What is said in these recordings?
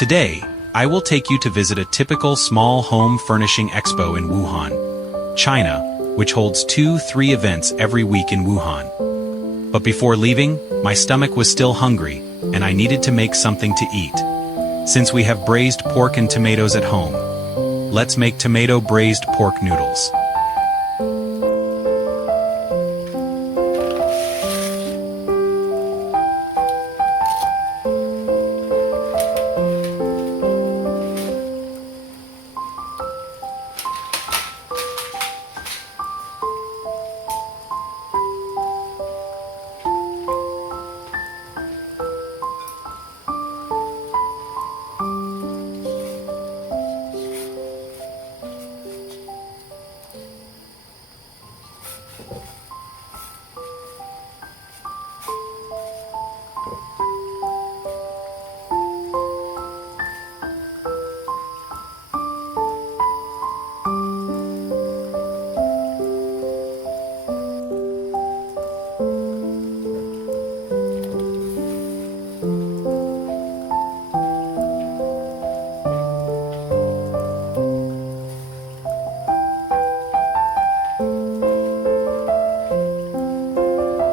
Today, I will take you to visit a typical small home furnishing expo in Wuhan, China, which holds 2-3 events every week in Wuhan. But before leaving, my stomach was still hungry, and I needed to make something to eat. Since we have braised pork and tomatoes at home, let's make tomato braised pork noodles.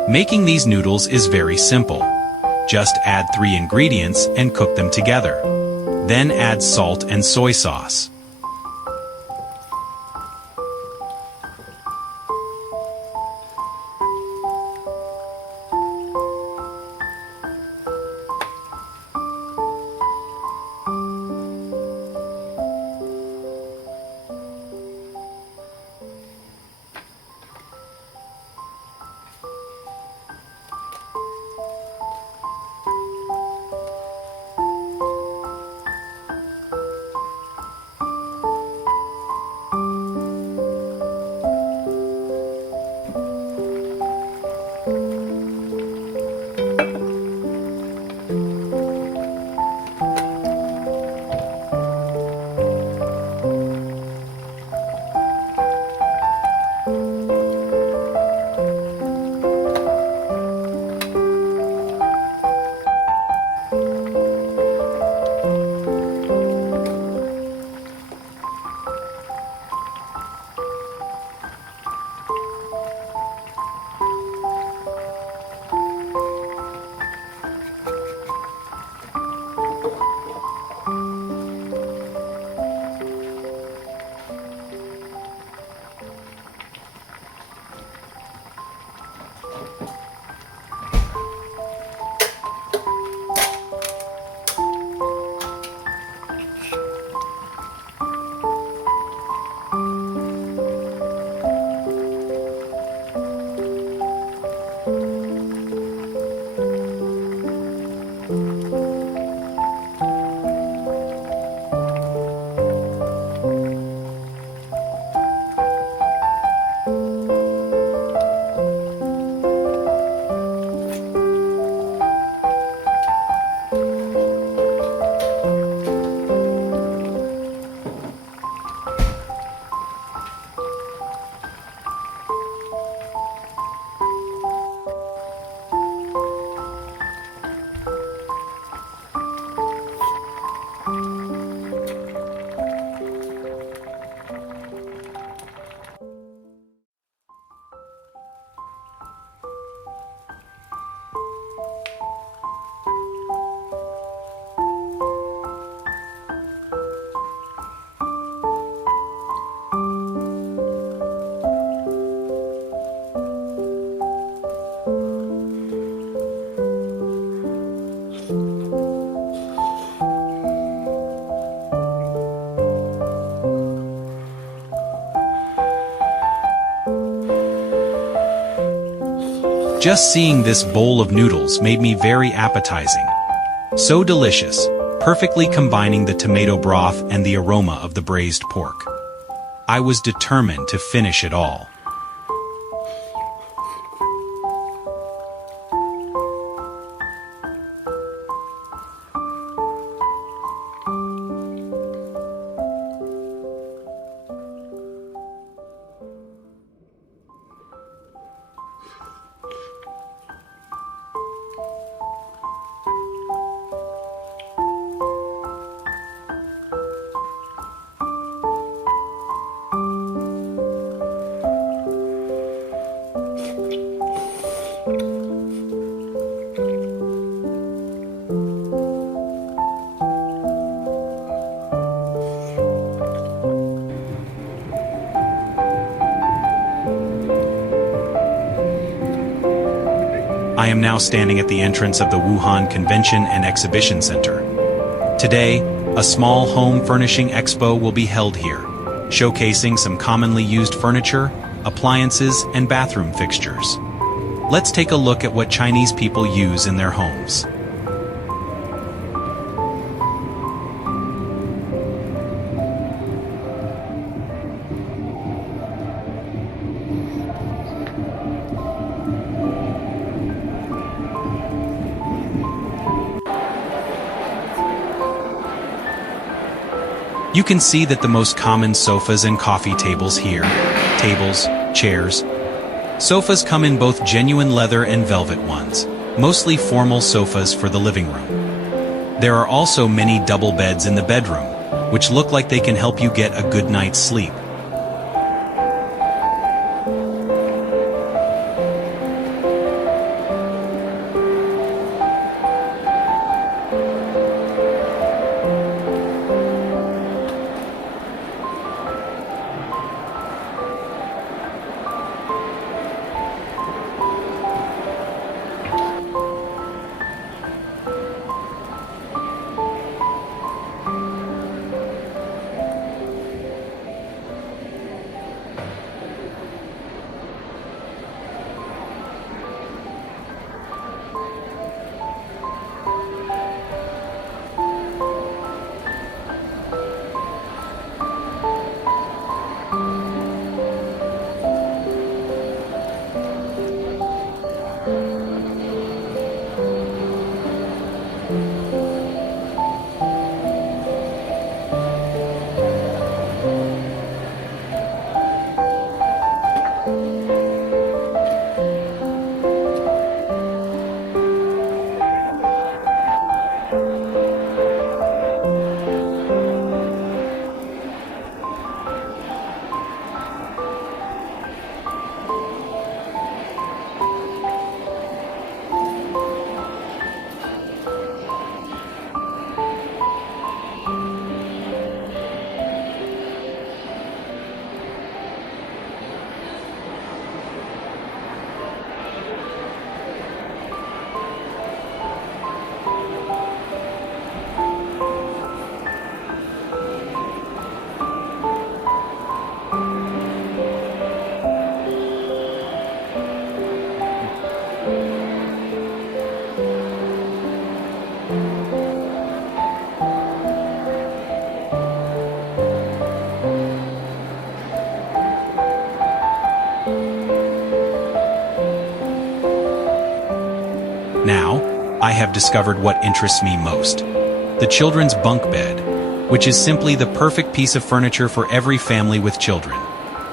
Making these noodles is very simple. Just add 3 ingredients and cook them together. Then add salt and soy sauce. Just seeing this bowl of noodles made me very appetizing. So delicious, perfectly combining the tomato broth and the aroma of the braised pork. I was determined to finish it all. I am now standing at the entrance of the Wuhan Convention and Exhibition Center. Today, a small home furnishing expo will be held here, showcasing some commonly used furniture, appliances, and bathroom fixtures. Let's take a look at what Chinese people use in their homes. You can see that the most common sofas and coffee tables here. Tables, chairs. Sofas come in both genuine leather and velvet ones, mostly formal sofas for the living room. There are also many double beds in the bedroom, which look like they can help you get a good night's sleep. Now, I have discovered what interests me most. The children's bunk bed, which is simply the perfect piece of furniture for every family with children.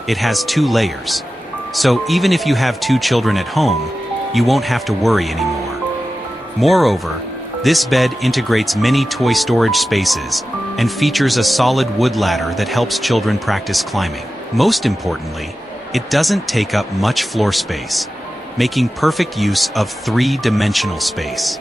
It has 2 layers. So even if you have 2 children at home, you won't have to worry anymore. Moreover, this bed integrates many toy storage spaces and features a solid wood ladder that helps children practice climbing. Most importantly, it doesn't take up much floor space, making perfect use of 3-dimensional space.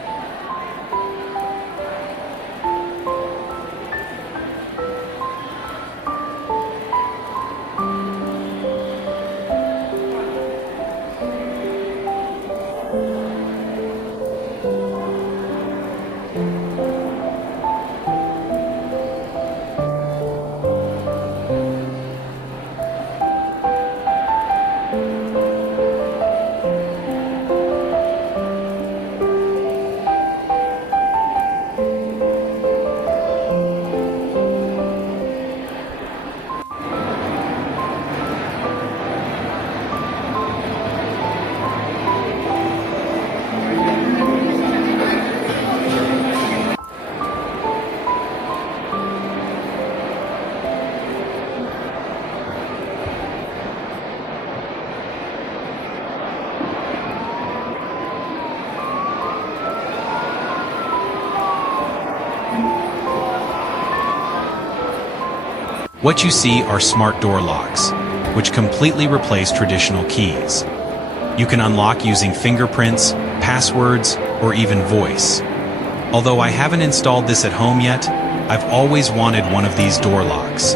What you see are smart door locks, which completely replace traditional keys. You can unlock using fingerprints, passwords, or even voice. Although I haven't installed this at home yet, I've always wanted one of these door locks.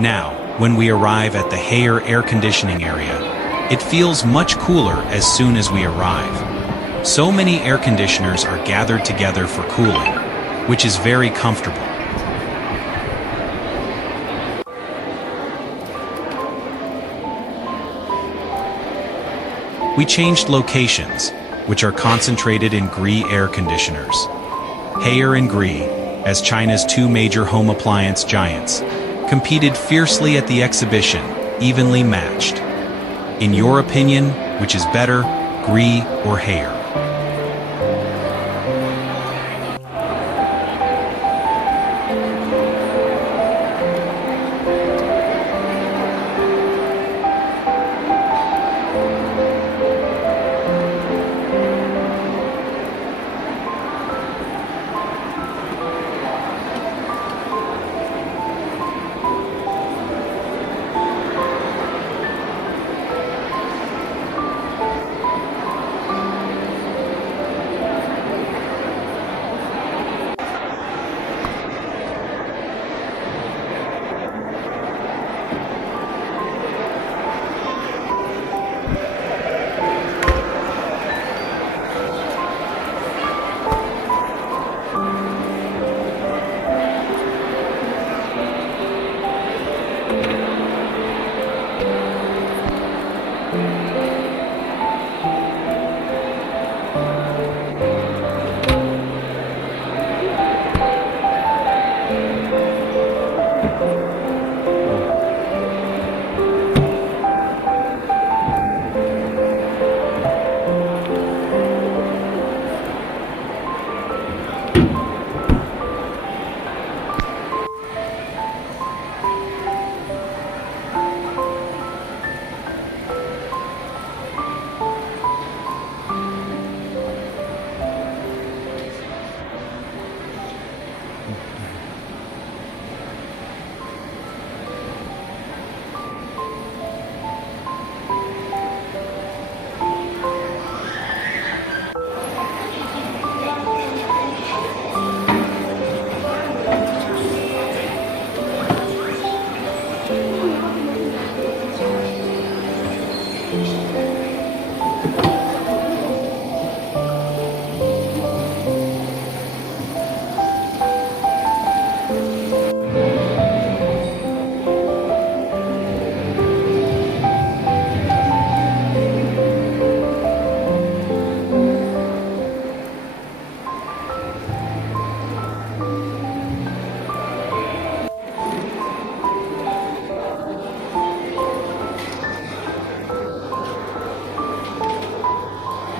Now, when we arrive at the Haier air conditioning area, it feels much cooler as soon as we arrive. So many air conditioners are gathered together for cooling, which is very comfortable. We changed locations, which are concentrated in Gree air conditioners. Haier and Gree, as China's two major home appliance giants, competed fiercely at the exhibition, evenly matched. In your opinion, which is better, Gree or Haier?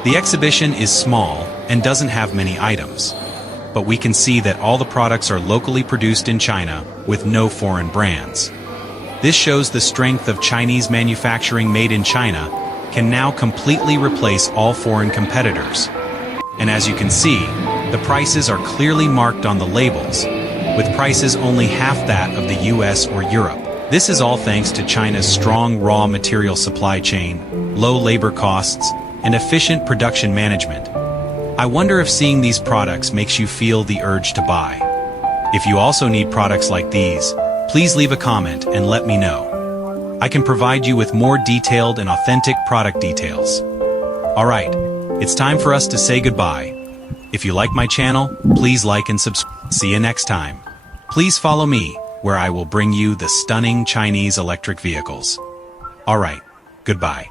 The exhibition is small and doesn't have many items, but we can see that all the products are locally produced in China with no foreign brands. This shows the strength of Chinese manufacturing made in China can now completely replace all foreign competitors. And as you can see, the prices are clearly marked on the labels, with prices only half that of the US or Europe. This is all thanks to China's strong raw material supply chain, low labor costs, and efficient production management. I wonder if seeing these products makes you feel the urge to buy. If you also need products like these, please leave a comment and let me know. I can provide you with more detailed and authentic product details. Alright, it's time for us to say goodbye. If you like my channel, please like and subscribe. See you next time. Please follow me, where I will bring you the stunning Chinese electric vehicles. Alright, goodbye.